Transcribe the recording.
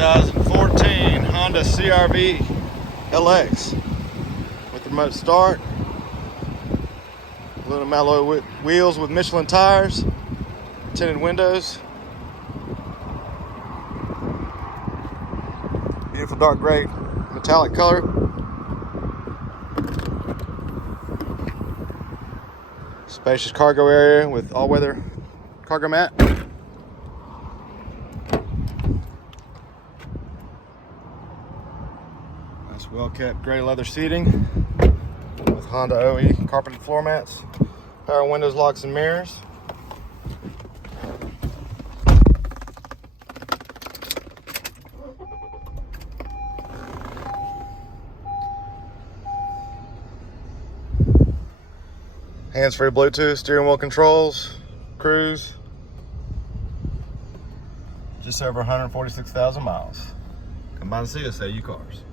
2014 Honda CRV LX with remote start, aluminum alloy wheels with Michelin tires, tinted windows, beautiful dark gray metallic color, spacious cargo area with all-weather cargo mat. Nice well-kept gray leather seating with Honda OE carpeted floor mats, power windows, locks, and mirrors. Hands-free Bluetooth, steering wheel controls, cruise. Just over 146,000 miles. Come by and see us at U Cars.